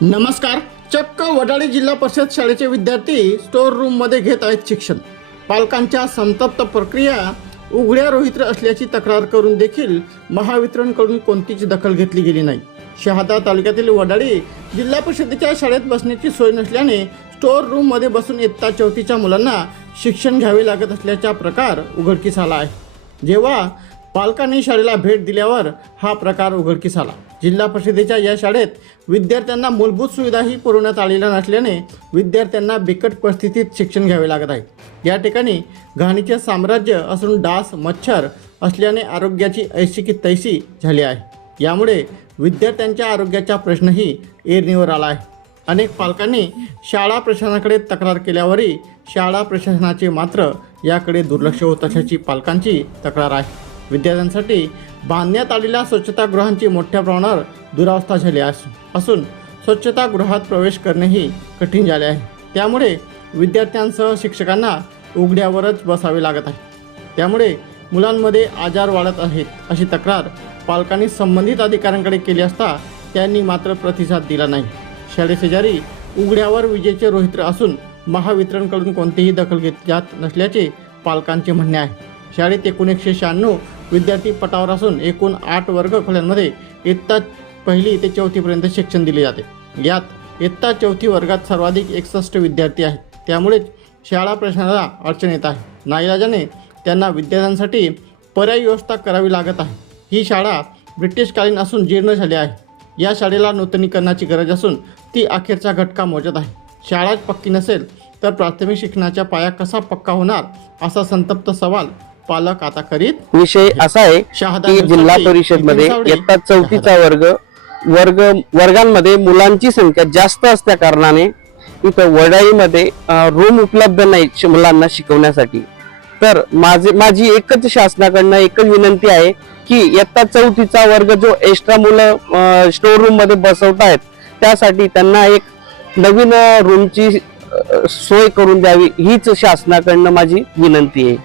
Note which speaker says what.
Speaker 1: नमस्कार. चक्क वडाळी जिल्हा परिषद शाळेचे विद्यार्थी स्टोर रूममध्ये घेत आहेत शिक्षण. पालकांच्या संतप्त प्रक्रिया उघड्या रोहित्र असल्याची तक्रार करून देखील महावितरणकडून कोणतीच दखल घेतली गेली नाही. शहादा तालुक्यातील वडाळी जिल्हा परिषदेच्या शाळेत बसण्याची सोय नसल्याने स्टोर रूममध्ये बसून इयत्ता चौथीच्या मुलांना शिक्षण घ्यावे लागत असल्याचा प्रकार उघडकीस आला आहे. जेव्हा पालकांनी शाळेला भेट दिल्यावर हा प्रकार उघडकीस आला. जिल्हा परिषदेच्या या शाळेत विद्यार्थ्यांना मूलभूत सुविधाही पुरवण्यात आलेल्या नसल्याने विद्यार्थ्यांना बिकट परिस्थितीत शिक्षण घ्यावे लागत आहे. या ठिकाणी घाणीचे साम्राज्य असून डास मच्छर असल्याने आरोग्याची ऐशी की तैसी झाली आहे. यामुळे विद्यार्थ्यांच्या आरोग्याचा प्रश्नही एरणीवर आला आहे. अनेक पालकांनी शाळा प्रशासनाकडे तक्रार केल्यावरही शाळा प्रशासनाचे मात्र याकडे दुर्लक्ष होत असल्याची पालकांची तक्रार आहे. विद्यार्थ्यांसाठी बांधण्यात आलेल्या स्वच्छतागृहांची मोठ्या प्रमाणावर दुरावस्था झाली असून स्वच्छतागृहात प्रवेश करणेही कठीण झाले आहे. त्यामुळे विद्यार्थ्यांसह शिक्षकांना उघड्यावरच बसावे लागत आहे. त्यामुळे मुलांमध्ये आजार वाढत आहेत अशी तक्रार पालकांनी संबंधित अधिकाऱ्यांकडे केली असता त्यांनी मात्र प्रतिसाद दिला नाही. शाळेशेजारी उघड्यावर विजेचे रोहित्र असून महावितरणकडून कोणतीही दखल घेत जात नसल्याचे पालकांचे म्हणणे आहे. शाळेत एकूण एकशे शहाण्णव विद्यार्थी पटावर असून एकूण आठ वर्ग खोल्यांमध्ये इयत्ता पहिली ते चौथीपर्यंत शिक्षण दिले जाते. यात इयत्ता चौथी वर्गात सर्वाधिक एकसष्ट विद्यार्थी आहेत. त्यामुळेच शाळा प्रशासनाला अडचण येत आहे. नाईलाजाने त्यांना विद्यार्थ्यांसाठी पर्यायी व्यवस्था करावी लागत आहे. ही शाळा ब्रिटिशकालीन असून जीर्ण झाली आहे. या शाळेला नूतनीकरणाची गरज असून ती अखेरचा घटका मोजत आहे. शाळाच पक्की नसेल तर प्राथमिक शिक्षणाच्या पाया कसा पक्का होणार असा संतप्त सवाल पालक आता करीत
Speaker 2: विषय असा आहे की जिल्हा
Speaker 1: परिषदमध्ये
Speaker 2: इयत्ता चौथीचा वर्ग वर्ग वर्गांमध्ये मुलांची संख्या जास्त असल्या कारणाने इथं वडाईमध्ये रूम उपलब्ध नाही मुलांना शिकवण्यासाठी. तर माझे माझी एकच शासनाकडनं एकच विनंती आहे की इयत्ता चौथीचा वर्ग जो एक्स्ट्रा मुलं स्टोर रूममध्ये बसवत आहेत त्यासाठी त्यांना एक नवीन रूमची सोय करून द्यावी हीच शासनाकडनं माझी विनंती आहे.